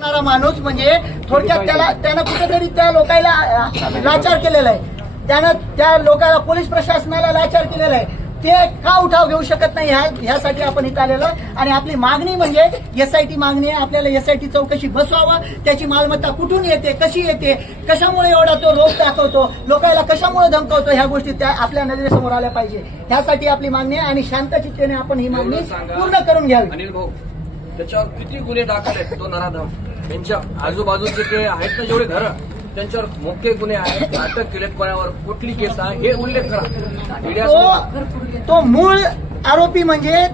करणारा माणूस म्हणजे थोडक्यात त्यानं कुठेतरी त्या लोकांना लाचार केलेला आहे, त्यानं त्या लोकांना पोलीस प्रशासनाला लाचार केलेला आहे. ते का उठाव घेऊ शकत नाही ह्यासाठी आपण इथं आलेलो. आणि आपली मागणी म्हणजे एसआयटी मागणी आहे. आपल्याला एसआयटी चौकशी बसवावं, त्याची मालमत्ता कुठून येते, कशी येते, कशामुळे एवढा तो रोग दाखवतो, लोकांना कशामुळे धमकवतो, ह्या गोष्टी त्या आपल्या नजरेसमोर आल्या पाहिजे. ह्यासाठी आपली मागणी आहे आणि शांत चित्तेने आपण ही मागणी पूर्ण करून घ्यावी. अनिल भाऊ, त्याच्यावर किती गुन्हे दाखल आहेत? तो नराधम त्यांच्या आजूबाजूचे ते आहेत ना जेवढे घरं, त्यांच्यावर मुख्य गुन्हे आहेत, अटक केलेत, कोणावर कुठली केस आहे हे उल्लेख करा. तो मूळ आरोपी म्हणजे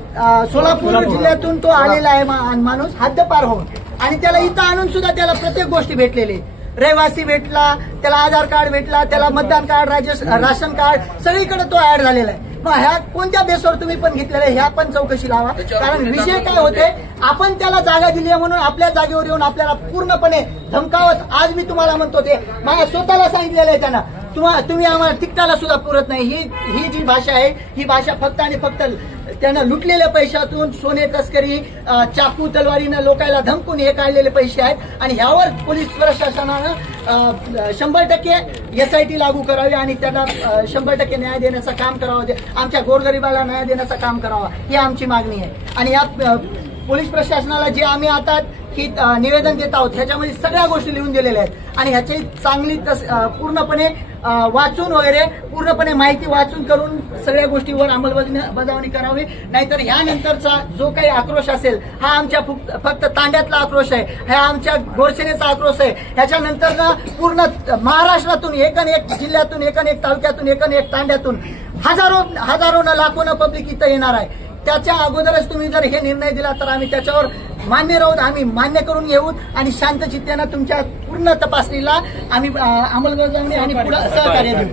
सोलापूर जिल्ह्यातून तो आलेला आहे माणूस हद्दपार होऊन, आणि त्याला इथं आणून सुद्धा त्याला प्रत्येक गोष्टी भेटलेली. रहिवासी भेटला, त्याला आधार कार्ड भेटला, त्याला मतदान कार्ड, राशन कार्ड सगळीकडे तो ऍड झालेला आहे. मग ह्या कोणत्या बेसवर तुम्ही पण घेतलेल्या ह्या पण चौकशी लावा. कारण विषय काय होते, आपण त्याला जागा दिली आहे म्हणून आपल्या जागेवर येऊन आपल्याला पूर्णपणे धमकावत. आज मी तुम्हाला म्हणतो ते माझ्या स्वतःला सांगितलेलं आहे त्यांना, तुम्ही आम्हाला तिकटाला सुद्धा पुरत नाही. ही जी भाषा आहे, ही भाषा फक्त आणि फक्त त्यांना लुटलेल्या पैशातून सोने तस्करी, चाकू तलवारीनं लोकांना धमकून हे काढलेले पैसे आहेत. आणि ह्यावर पोलीस प्रशासनानं 100% एसआयटी लागू करावी आणि त्यांना 100% न्याय देण्याचं काम करावं, आमच्या गोरगरिबाला न्याय देण्याचं काम करावं, ही आमची मागणी आहे. आणि या पोलीस प्रशासनाला जे आम्ही आता की निवेदन देत आहोत ह्याच्यामध्ये सगळ्या गोष्टी लिहून दिलेल्या आहेत आणि ह्याची चांगली पूर्णपणे वाचून वगैरे पूर्णपणे माहिती वाचून करून सगळ्या गोष्टीवर अंमलबजावणी करावी. नाहीतर ह्यानंतरचा जो काही आक्रोश असेल हा आमच्या फक्त तांड्यातला आक्रोश आहे, हा आमच्या गोरसेनेचा आक्रोश आहे. ह्याच्यानंतर पूर्ण महाराष्ट्रातून एकन एक जिल्ह्यातून, एकन एक तालुक्यातून, एकन एक तांड्यातून हजारोनं लाखोनं पब्लिक इथं येणार आहे. त्याच्या अगोदरच तुम्ही जर हे निर्णय दिला तर आम्ही त्याच्यावर मान्य राहून आम्ही मान्य करून घेऊ आणि शांत चित्तेनं तुमच्या पूर्ण तपासणीला आम्ही अंमलबजावणी आणि पुढे सहकार्य देऊ.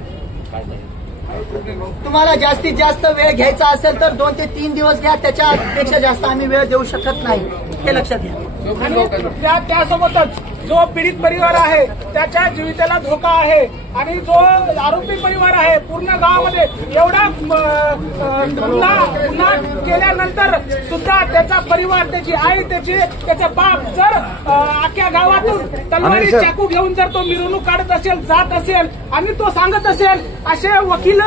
तुम्हाला जास्तीत जास्त वेळ घ्यायचा असेल तर 2 ते 3 दिवस घ्या, त्याच्यापेक्षा जास्त आम्ही वेळ देऊ शकत नाही, हे लक्षात घ्या. आणि त्यासोबतच जो पीडित परिवार आहे त्याच्या जीविताला धोका आहे आणि जो आरोपी परिवार आहे पूर्ण गावामध्ये एवढा गुन्हा केल्यानंतर सुद्धा त्याचा परिवार, त्याची आई, त्याचा बाप जर अख्ख्या गावातून तलवारी चाकू घेऊन जर तो मिरवणूक काढत असेल, जात असेल आणि तो सांगत असेल, असे वकील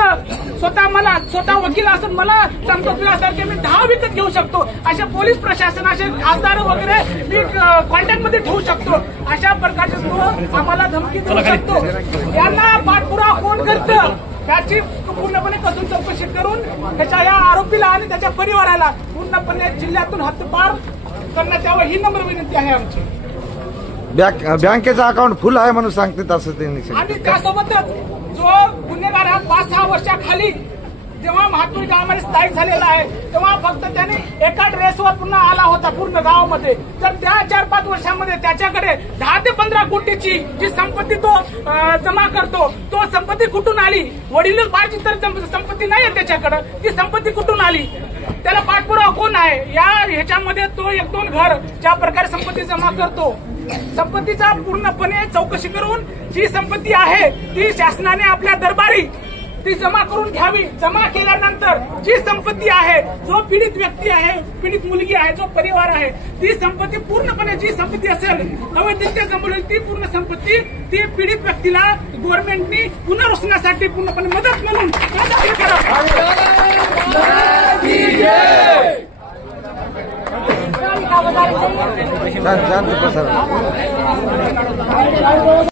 स्वतः वकील असून मला सांगतो तुझ्यासारखे मी 10 विकत घेऊ शकतो, असे पोलीस प्रशासन, असे खासदार वगैरे मी कॉन्टॅक्ट मध्ये ठेवू शकतो, अशा प्रकारचे तो आम्हाला धमकी देऊ शकतो. यांना पाठपुरावा कोण करतं त्याची पूर्णपणे कसून चौकशी करून त्याच्या या आरोपीला आणि त्याच्या परिवाराला पूर्णपणे जिल्ह्यातून हद्दपार करण्यात यावं ही नम्र विनंती आहे आमची. बँकेचं अकाउंट फुल आहे म्हणून सांगते तसं त्यांनी. आणि त्यासोबतच जो गुन्हेगार हा 5-6 वर्षाखाली जेव्हा महात्मा गावामध्ये स्थायिक झालेला आहे तेव्हा फक्त त्याने एका ड्रेसवर पुन्हा आला होता पूर्ण गावामध्ये. तर त्या 4-5 वर्षांमध्ये त्याच्याकडे 10 ते 15 कोटीची जी संपत्ती तो जमा करतो, तो संपत्ती कुठून आली? वडील पाहिजे तर संपत्ती नाही आहे त्याच्याकडे, ती संपत्ती कुठून आली? त्याला पाठपुरावा कोण आहे? ह्याच्यामध्ये तो 1-2 घर ज्या प्रकारे संपत्ती जमा करतो, संपत्तीचा पूर्णपणे चौकशी करून जी संपत्ती आहे ती शासनाने आपल्या दरबारी ती जमा करून घ्यावी. जमा केल्यानंतर जी संपत्ती आहे, जो पीडित व्यक्ती आहे, पीडित मुलगी आहे, जो परिवार आहे, ती संपत्ती पूर्णपणे जी संपत्ती असेल अवैधरित्या जमवलेली ती पूर्ण संपत्ती ती पीडित व्यक्तीला गव्हर्नमेंटनी पुनर्वसनासाठी पूर्णपणे मदत म्हणून शांत